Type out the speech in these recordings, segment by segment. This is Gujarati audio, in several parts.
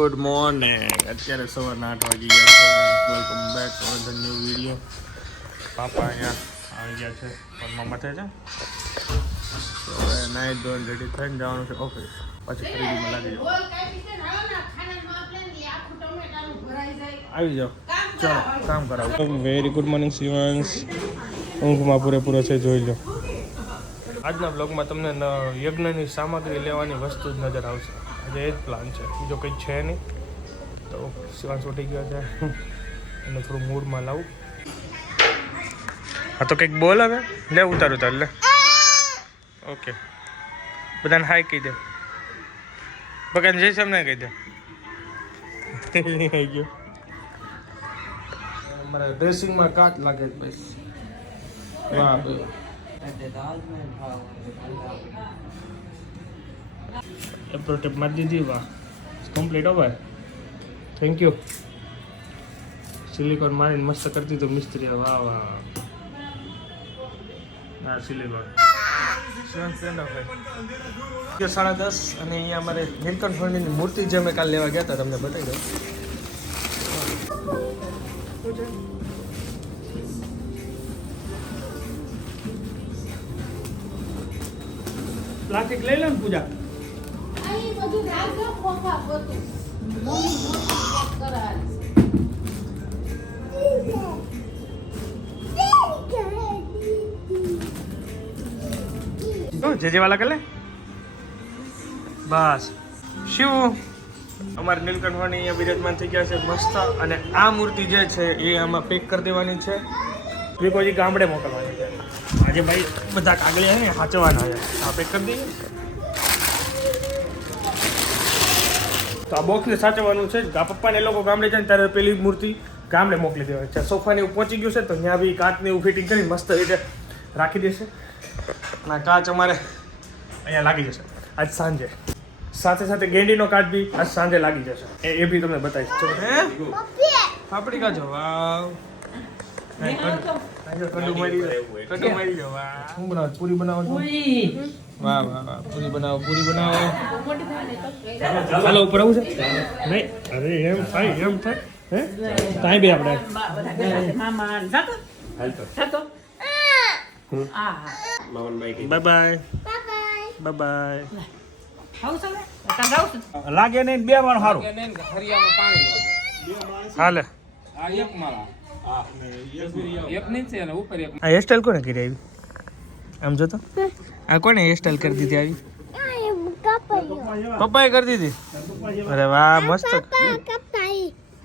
Good morning. અત્યારે સવારના 8 વાગી ગયા છે. Welcome back to the new video. પાપા અહીંયા આવી ગયા છે, ફોનમાં મથે છે. તો હવે નાઇટ ધોઈને રેડી થઈને જવાનું છે ઓફિસ. પછી ખરીદીમાં લાગી જાઓ. આવી જાઓ, ચલો કામ કરાવો. Very good morning Shivansh. ઊંઘમાં પૂરેપૂરો છે, જોઈ લો. આજના બ્લોગમાં તમને યજ્ઞની સામગ્રી લેવાની વસ્તુ જ નજર આવશે. આજે એ જ પ્લાન છે, બીજો કંઈ છે નહીં. તો શિવાંશ ઉઠી ગયો છે, એને થોડું મૂડમાં લાવું. હા તો કંઈક બોલ હવે. લે ઉતાર લે. ઓકે, બધાને હાય કહી દે. બગાને જઈશ એમને કહી દે. આવી ગયો. અમારા ડ્રેસિંગમાં કાચ લાગે છે બસ. વાહ ભાઈ. પ્રોટેપ મારી દીધી. વાહ, કમ્પ્લીટ હો ભાઈ. Thank you. સિલિકોન મારીને મસ્ત કરી દીધું મિસ્ત્રી. વાહ વાહ. હા સિલિકોન 10:30 અને અહીંયા અમારે નીલકંઠ સ્વામીની મૂર્તિ જે અમે કાલે લેવા ગયા હતા તમને બતાવી દઉં. પ્લાસ્ટિક લઈ લો ને પૂજા. જે વાલા કર લે બસ. શિવ અમારે નીલકંઠવાની અહીંયા બિરાજમાન થઈ ગયા છે મસ્ત. અને આ મૂર્તિ જે છે એ આમાં પેક કરી દેવાની છે. વિકોજી ગામડે મોકલવાની છે. આજે ભાઈ બધા કાગળિયા છે ને સાચવાના છે. આ પેક કરી દઈએ તો આ બોક્સને સાચવવાનું છે. પપ્પાને એ લોકો ગામડે જાય ને ત્યારે પેલી મૂર્તિ ગામડે મોકલી દેવાની છે. સોફાને એવું પહોંચી ગયું છે તો ત્યાં બી કાચને એવું ફિટિંગ કરી મસ્ત રીતે રાખી દેશે. અને કાચ અમારે અહીંયા લાગી જશે આજ સાંજે. સાથે સાથે ગેંડીનો કાચ બી આજ સાંજે લાગી જશે. એ બી તમને બતાવીશ. પાપડી કાચો. વાવ. પૂરી બનાવો. વાહ વાહ વાહ. પૂરી બનાવો. ચાલો ઉપર આવું છે નહીં. અરે એમ થાય હે કાંઈ બી આપણે બાય બાય. લાગે નહીં બે વાર સારું હાલે. હેરસ્ટાઈલ કોને કરી આવી આમ જો તો? આ કોને હેરસ્ટાઈલ કરી દીધી આવી? પપ્પાએ કરી દીધી. અરે વાહ મસ્ત.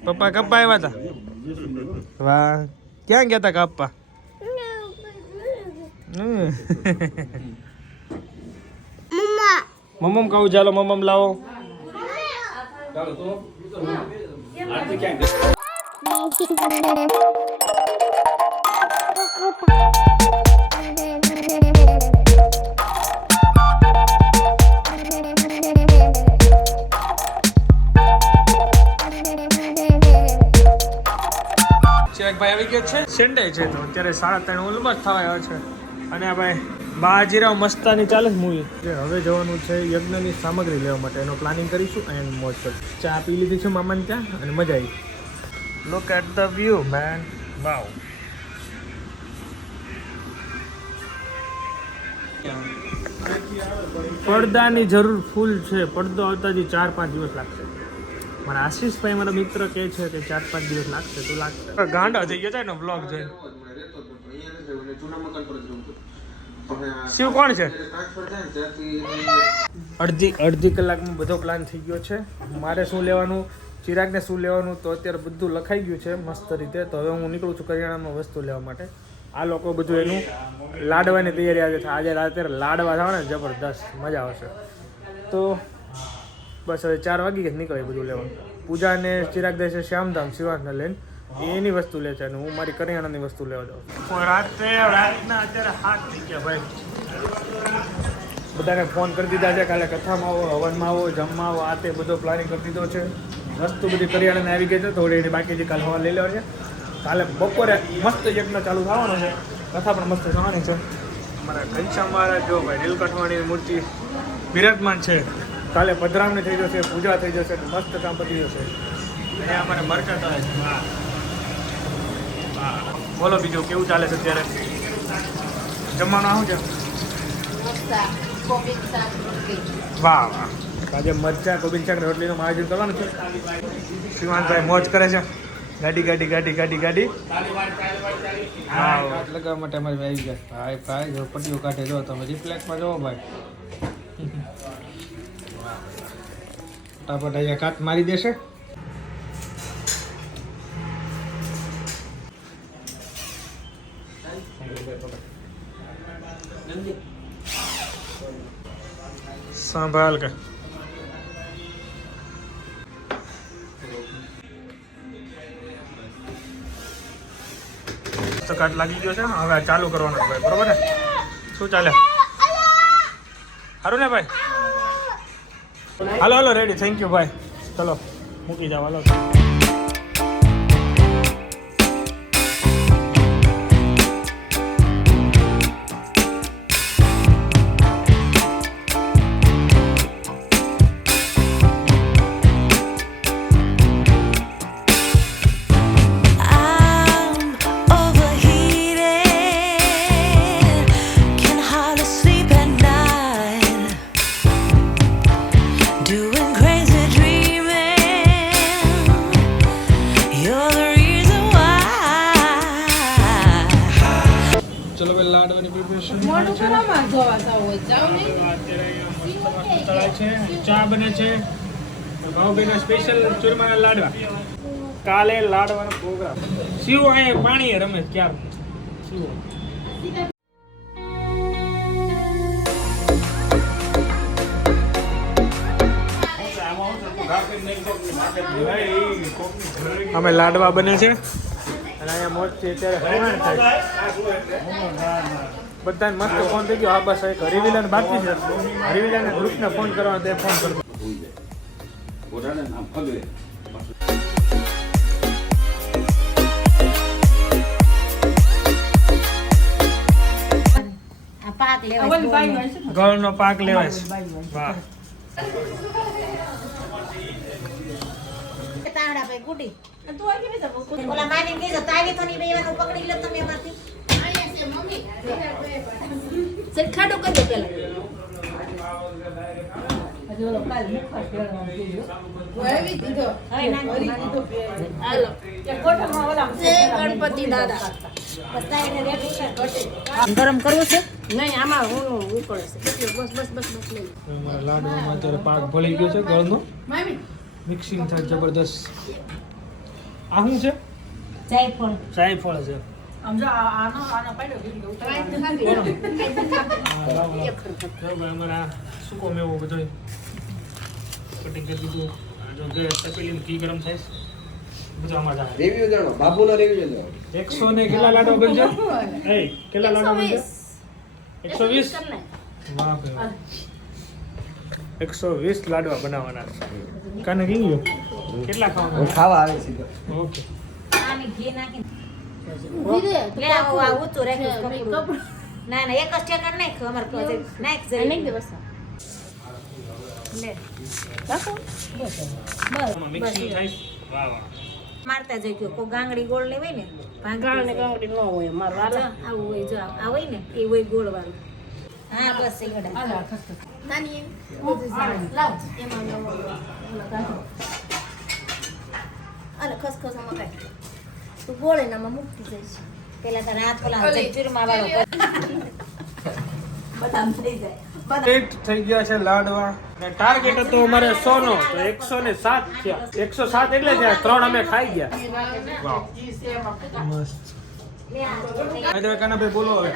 પપ્પા કપ્પા આવ્યા હતા. વાહ, ક્યાં ગયા હતા કપ્પા? મમ્મ કહું ચાલો મમ્મ લાવો. ચિરાગભાઈ આવી ગયા છે. સંડે છે તો અત્યારે 3:30 ઓલમોસ્ટ થવા આવ્યો છે. અને આ ભાઈ બાજીરાવ મસ્તાની ચાલે છે મૂવી. હવે જવાનું છે યજ્ઞની સામગ્રી લેવા માટે. એનો પ્લાનિંગ કરીશું એન્ડ મોજ કરીશું. ચા પી લીધી છે મામાને ત્યાં અને મજા આવી. Look at the view man. Wow. પડદાની જરૂર ફૂલ છે. પડદો આવતા જ 4-5 દિવસ લાગશે. મારા આશીષભાઈ મારા મિત્ર કહે છે કે 4-5 દિવસ લાગશે તો લાગશે. ગાંડા થઈ ગયા છે ને બ્લોગ જોઈને. શિવ કોણ છે? અડધી કલાકમાં બધો પ્લાન થઈ ગયો છે. મારે શું લેવાનું, ચિરાગને શું લેવાનું, તો અત્યારે બધું લખાઈ ગયું છે મસ્ત રીતે. તો હવે હું નીકળું છું કરિયાણામાં વસ્તુ લેવા માટે. આ લોકો બધું એનું લાડવાની તૈયારી આવે છે. આજે રાતે લાડવા થવાના ને જબરદસ્ત મજા આવશે. તો બસ હવે 4 વાગી ગયા નીકળે બધું લેવાનું. પૂજાને ચિરાગ દે છે શ્યામધામ શિવાંશને લઈને. એની વસ્તુ લે છે અને હું મારી કરિયાણાની વસ્તુ લેવા જાઉં. રાતના અત્યારે 7 થઈ ગયા ભાઈ. બધાને ફોન કરી દીધા છે. કાલે કથામાં આવો, હવનમાં આવો, જમવા આવો, આ તે બધો પ્લાનિંગ કરી દીધો છે. વસ્તુ બધી કરિયાણાને આવી ગઈ છે. થોડી એની બાકી જે કાલે હવા લઈ લેવા છે. કાલે બપોરે મસ્ત યજ્ઞ ચાલુ થવાનો છે. કથા પણ મસ્ત થવાની છે. અમારા ઘનશ્યામ મહારાજ જો ભાઈ નીલકંઠવાણીની મૂર્તિ બિરાજમાન છે. કાલે પધરામણી થઈ જશે, પૂજા થઈ જશે, મસ્ત કામ પતી જશે. અને અમારે મરચા ચાલે છે. હા, બોલો બીજું કેવું ચાલે છે અત્યારે? જમવાનું આવું છે? વાહ વાહ, આજે મરચા કોબી શાક રોટલીનું આયોજન કરવાનું છે. શિવાનભાઈ મોજ કરે છે. ગાડી હા, લગાવવા માટે અમારે આવી ગયા. ભાઈ જો પટ્ટીઓ કાઢે, જો તમે રિફ્લેક્સમાં જુઓ ભાઈ. ફટાફટ અહીંયા કાટ મારી દેશે. સંભાળ કે કાટ લાગી ગયો છે. હવે ચાલુ કરવાનો ભાઈ, બરોબર ને? શું ચાલે? સારું ને ભાઈ? હાલો રેડી. થેન્ક યુ ભાઈ. ચલો મૂકી જાવ. હાલો. ચલો ભાઈ, લાડવાની પ્રિપરેશન છે. ચા બને છે. ભાવબેન સ્પેશિયલ ચૂરમાના લાડવા. કાલે લાડવાનો પ્રોગ્રામ. શિવ અહીંયા પાણી રમે ક્યાં? શિવ અમે લાડવા બને છે અને અહીંયા મોજ છે. અત્યારે બધાને મસ્ત ફોન થઈ ગયો. હા બસ એક હરિવિલાને બાકી છે. હરિવિલાને ગ્રુપને ફોન કરવાનો, તે ફોન કરતો. ગળનો પાક લેવાય છે. વાહ. ગરમ કરવું છે? નહીં, આમાં હું ઉકળે છે. બસ લાડવામાં અત્યારે પાક ભળી ગયો છે ગળનો. મિક્સિંગ થાય જબરદસ્ત. આ શું છે? જાયફળ છે. અમારા સૂકો મેવો બધો કટિંગ કરી દીધું. તપેલી ઘી ગરમ થાય બધું આમાં જાય. રિવ્યુ જાણો, બાબુનો રિવ્યુ જાણો. 100 ને કેટલા લાડવા બનશે? એ કેટલા લાડવા બનશે? 120. વાહ ભાઈ, 120 લાડવા બનાવવાના છે. કાને કીધું કેટલા ખાવાના? ખાવા આવે છે. ઓકે. ના એક જ ટેકર નાખ. અમારે નાખ મિક્સિંગ થાય. વાહ વાહ. મારતા જઈ ગયો. કોઈ ગાંગડી ગોળ લેવાય ને, ગાંગડી ન હોય મારું. આવું હોય, જો આ હોય ને એ હોય ગોળ વાળું. હા બસ એ ગડા નાની લાવ એમાં અલે ખસખસ આમાં કાઢ. તું ગોળ એનામાં મૂકતી જઈશ. પેલા તારા હાથ પેલા ચૂરમા વાળો બદામ થઈ જાય. ટેટ થઈ ગયા છે લાડવા. ને ટાર્ગેટ હતો અમારે 100 નો, તો 107 થયા. 107 એટલે થયા 3 અમે ખાઈ ગયા. વાહ મસ્ત. હવે કાનાભાઈ બોલો, હવે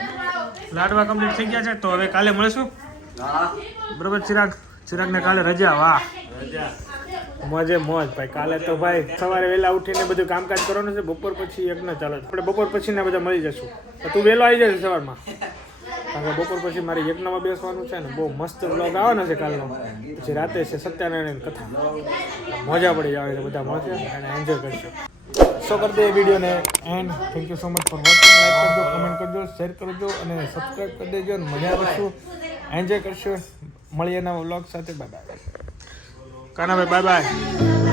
લાડવા કમ્પ્લીટ થઈ ગયા છે, તો હવે કાલે મળશું. બરોબર ચિરાગને કાલે રજા. વાહ મોજે મોજ ભાઈ. કાલે તો ભાઈ સવારે વહેલા ઉઠીને બધું કામકાજ કરવાનું છે. બપોર પછી યજ્ઞ ચાલે છે. આપણે બપોર પછી ને બધા મળી જશું. તો તું વહેલો આવી જશે સવારમાં, કારણ કે બપોર પછી મારે યજ્ઞમાં બેસવાનું છે ને. બહુ મસ્ત બ્લોગ આવવાનો છે કાલનો. પછી રાતે છે સત્યનારાયણ કથા. મજા પડી આવે છે. બધા મળશે અને એન્જોય કરશો. સો કરી દે વિડીયોને and. Thank you so much for watching. Like કરજો, કમેન્ટ કરજો, શેર કરજો અને સબસ્ક્રાઈબ કરી દેજો. અને મજા કરશું, એન્જોય કરશો. મળીએ નવા વ્લોગ સાથે. Bye bye. Kanabhai bye bye.